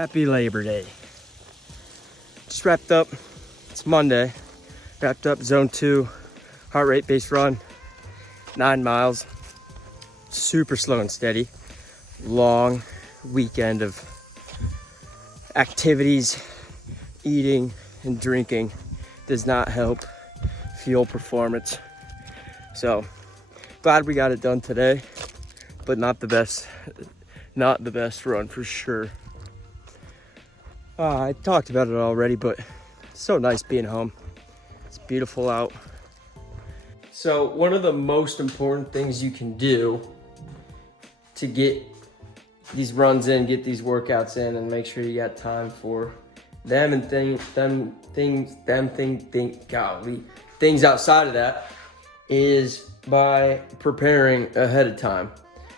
Happy Labor Day. Just wrapped up, it's Monday, wrapped up zone 2, heart rate based run, 9 miles, super slow and steady. Long weekend of activities, eating and drinking does not help fuel performance. So glad we got it done today, but not the best run for sure. I talked about it already, but it's so nice being home. It's beautiful out. So one of the most important things you can do to get these runs in, get these workouts in, and make sure you got time for them and things outside of that is by preparing ahead of time.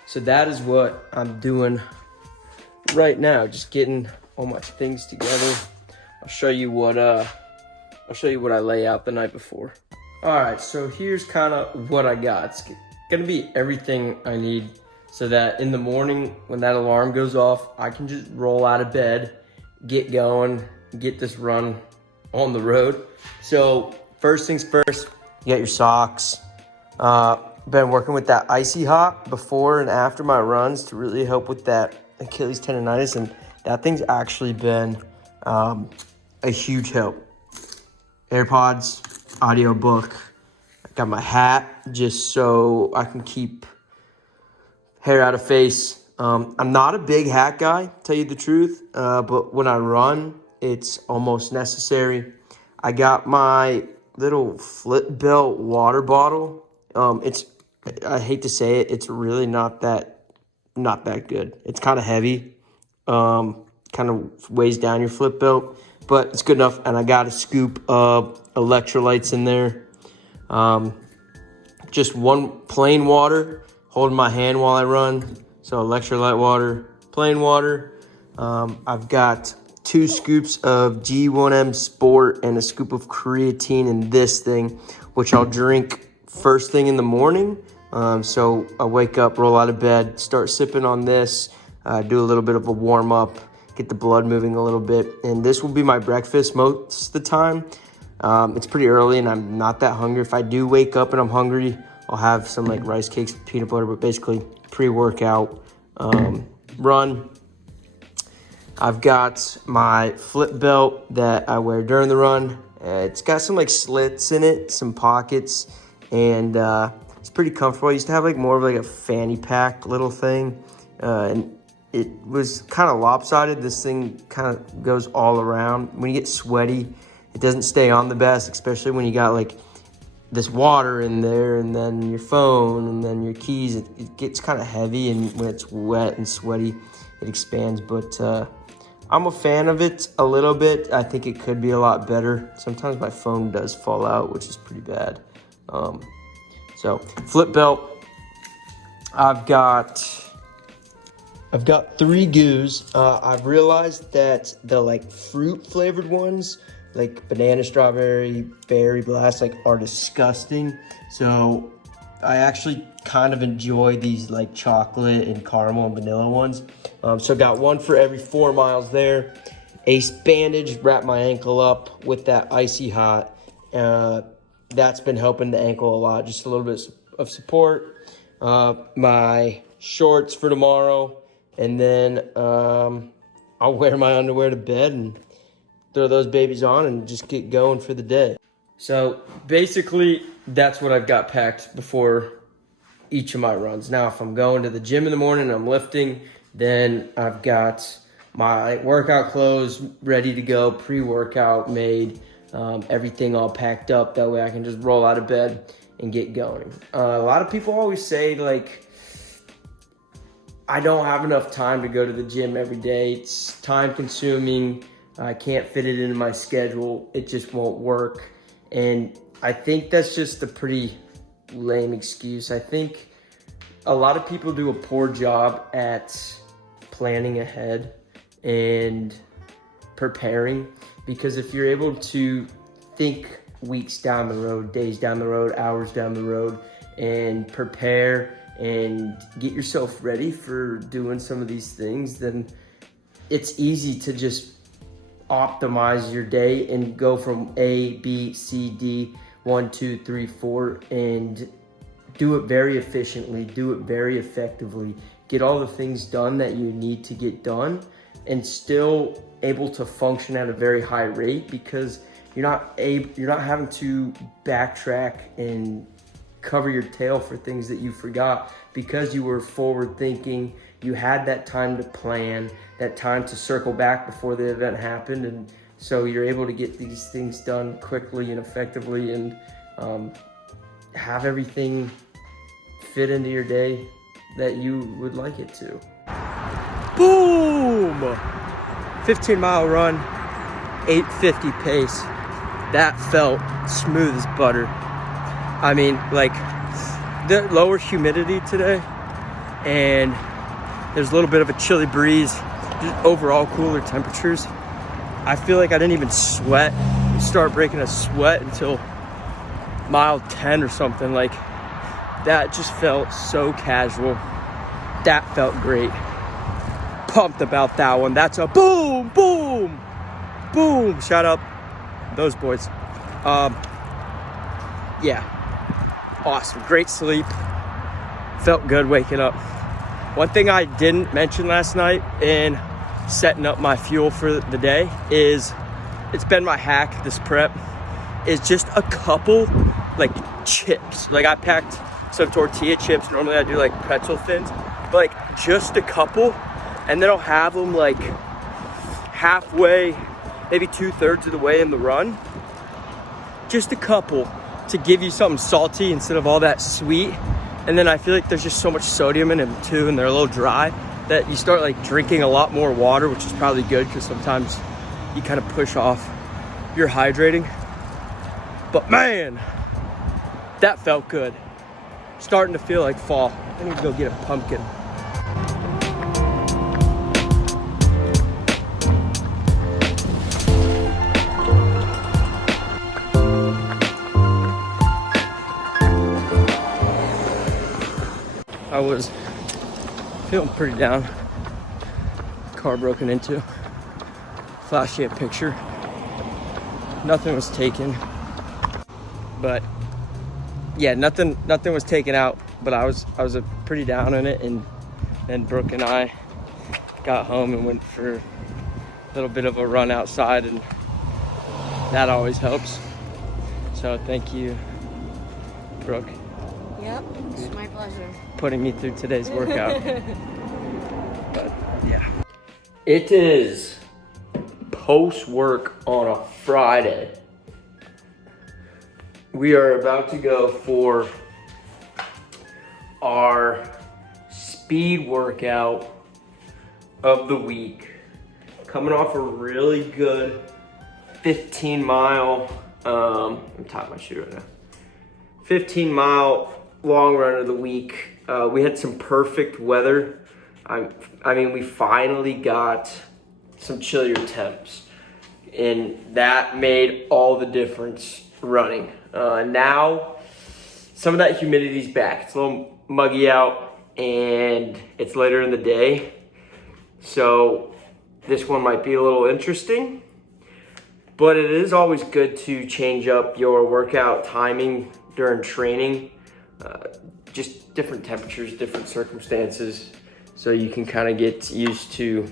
So that is what I'm doing right now, just getting all my things together. I'll show you what I lay out the night before. All right, so here's kind of what I got. It's gonna be everything I need so that in the morning when that alarm goes off, I can just roll out of bed, get going, get this run on the road. So first things first, you got your socks. Been working with that Icy Hot before and after my runs to really help with that Achilles tendonitis, and that thing's actually been a huge help. AirPods, audiobook. I got my hat just so I can keep hair out of face. I'm not a big hat guy, tell you the truth, but when I run, it's almost necessary. I got my little flip belt water bottle. I hate to say it, it's really not that good. It's kind of heavy, kind of weighs down your flip belt, but it's good enough. And I got a scoop of electrolytes in there. Just one plain water, holding my hand while I run. So electrolyte water, plain water. I've got 2 scoops of G1M Sport and a scoop of creatine in this thing, which I'll drink first thing in the morning. So I wake up, roll out of bed, start sipping on this, do a little bit of a warm up, get the blood moving a little bit. And this will be my breakfast most of the time. It's pretty early and I'm not that hungry. If I do wake up and I'm hungry, I'll have some like rice cakes with peanut butter, but basically pre-workout run. I've got my flip belt that I wear during the run. It's got some like slits in it, some pockets, and it's pretty comfortable. I used to have like more of like a fanny pack little thing, and it was kind of lopsided. This thing kind of goes all around. When you get sweaty, it doesn't stay on the best, especially when you got like this water in there and then your phone and then your keys. It gets kind of heavy, and when it's wet and sweaty, it expands. But I'm a fan of it a little bit. I think it could be a lot better. Sometimes my phone does fall out, which is pretty bad. So flip belt. I've got 3 goos. I've realized that the like fruit flavored ones, like banana, strawberry, berry blast, like are disgusting. So I actually kind of enjoy these like chocolate and caramel and vanilla ones. So got 1 for every 4 miles there. Ace bandage, wrap my ankle up with that Icy Hot. That's been helping the ankle a lot, just a little bit of support. My shorts for tomorrow, and then I'll wear my underwear to bed and throw those babies on and just get going for the day. So basically, that's what I've got packed before each of my runs. Now, if I'm going to the gym in the morning and I'm lifting, then I've got my workout clothes ready to go, pre-workout made, everything all packed up. That way I can just roll out of bed and get going. A lot of people always say, like, I don't have enough time to go to the gym every day. It's time consuming. I can't fit it into my schedule. It just won't work. And I think that's just a pretty lame excuse. I think a lot of people do a poor job at planning ahead and preparing, because if you're able to think weeks down the road, days down the road, hours down the road, and prepare and get yourself ready for doing some of these things, then it's easy to just optimize your day and go from A, B, C, D, 1, 2, 3, 4, and do it very efficiently, do it very effectively, get all the things done that you need to get done, and still able to function at a very high rate, because you're not having to backtrack and cover your tail for things that you forgot, because you were forward thinking. You had that time to plan, that time to circle back before the event happened, and so you're able to get these things done quickly and effectively, and have everything fit into your day that you would like it to. Boom! 15-mile run, 8:50 pace. That felt smooth as butter. I mean, like, the lower humidity today, and there's a little bit of a chilly breeze, just overall cooler temperatures. I feel like I didn't even sweat, start breaking a sweat until mile 10 or something. Like, that just felt so casual. That felt great. Pumped about that one. That's a boom, boom, boom. Shout out those boys. Yeah, awesome. Great sleep. Felt good waking up. One thing I didn't mention last night in setting up my fuel for the day is, it's been my hack, this prep, is just a couple like chips. Like, I packed some tortilla chips. Normally I do like pretzel thins, but like just a couple, and then I'll have them like halfway, maybe 2/3 of the way in the run. Just a couple to give you something salty instead of all that sweet. And then I feel like there's just so much sodium in them too, and they're a little dry, that you start like drinking a lot more water, which is probably good, because sometimes you kind of push off your hydrating. But man, that felt good. Starting to feel like fall. I need to go get a pumpkin. I was feeling pretty down. Car broken into. Flashed you a picture. Nothing was taken. But yeah, nothing was taken out. But I was pretty down in it, and then Brooke and I got home and went for a little bit of a run outside, and that always helps. So thank you, Brooke. Yep, it's my pleasure. Putting me through today's workout. But yeah. It is post-work on a Friday. We are about to go for our speed workout of the week. Coming off a really good 15-mile, I'm tying my shoe right now. 15-mile long run of the week. We had some perfect weather. I mean, we finally got some chillier temps, and that made all the difference running. Now, some of that humidity's back. It's a little muggy out, and it's later in the day, so this one might be a little interesting, but it is always good to change up your workout timing during training. Just different temperatures, different circumstances, so you can kind of get used to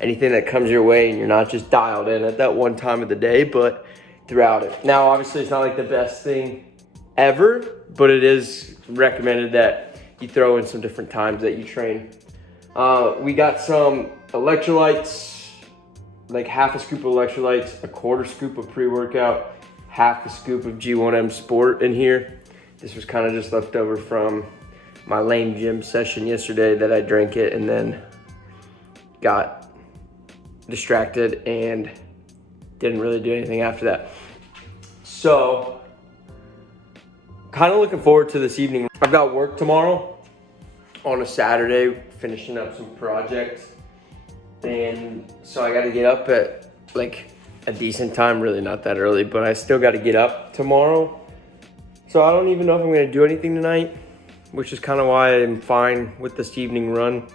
anything that comes your way, and you're not just dialed in at that one time of the day, but throughout it. Now, obviously, it's not like the best thing ever, but it is recommended that you throw in some different times that you train. We got some electrolytes, like half a scoop of electrolytes, a quarter scoop of pre-workout, half a scoop of G1M Sport in here. This was kind of just left over from my lame gym session yesterday that I drank it and then got distracted and didn't really do anything after that. So, kind of looking forward to this evening. I've got work tomorrow on a Saturday, finishing up some projects. And so I got to get up at like a decent time, really not that early, but I still got to get up tomorrow. So I don't even know if I'm going to do anything tonight, which is kind of why I'm fine with this evening run.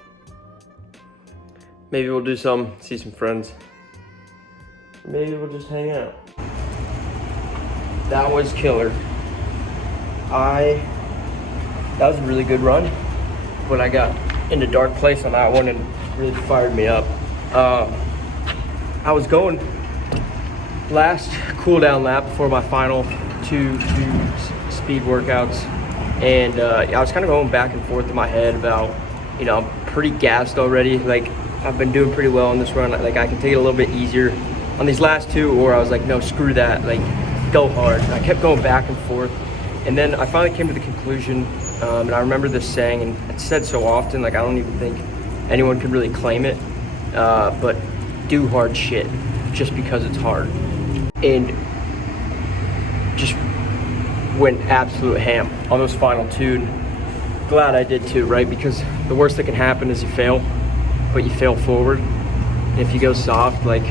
Maybe we'll do see some friends. Maybe we'll just hang out. That was killer. That was a really good run, but I got in a dark place on that one and really fired me up. I was going last cool down lap before my final two speed workouts, and I was kind of going back and forth in my head about, you know, I'm pretty gassed already. Like, I've been doing pretty well on this run. Like, I can take it a little bit easier on these last two, or I was like, no, screw that, like, go hard. And I kept going back and forth, and then I finally came to the conclusion, and I remember this saying, and it's said so often, like, I don't even think anyone could really claim it, but do hard shit just because it's hard. And just went absolute ham on those final two. Glad I did too, right? Because the worst that can happen is you fail, but you fail forward. And if you go soft, like,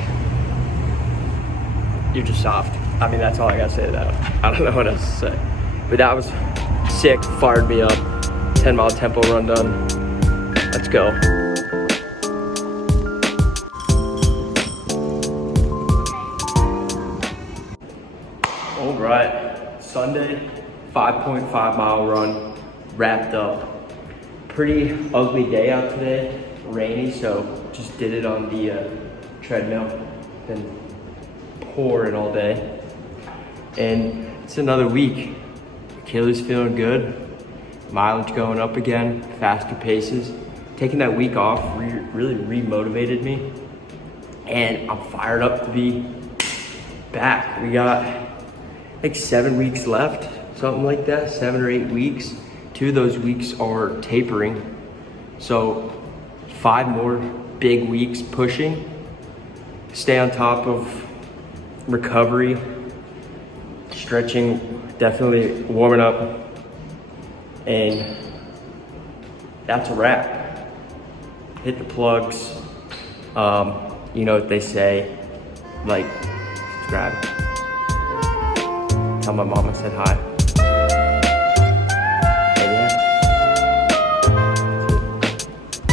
you're just soft. I mean, that's all I gotta say to that. I don't know what else to say. But that was sick, fired me up. 10-mile tempo run done. Let's go. All right, Sunday, 5.5 mile run, wrapped up. Pretty ugly day out today, rainy, so just did it on the treadmill. Been pouring all day. And it's another week. Achilles feeling good, mileage going up again, faster paces. Taking that week off really re-motivated me, and I'm fired up to be back. We got like 7 weeks left, something like that, 7 or 8 weeks. 2 of those weeks are tapering. So 5 more big weeks pushing. Stay on top of recovery, stretching, definitely warming up. And that's a wrap. Hit the plugs. You know what they say, like, subscribe. Tell my mom I said hi.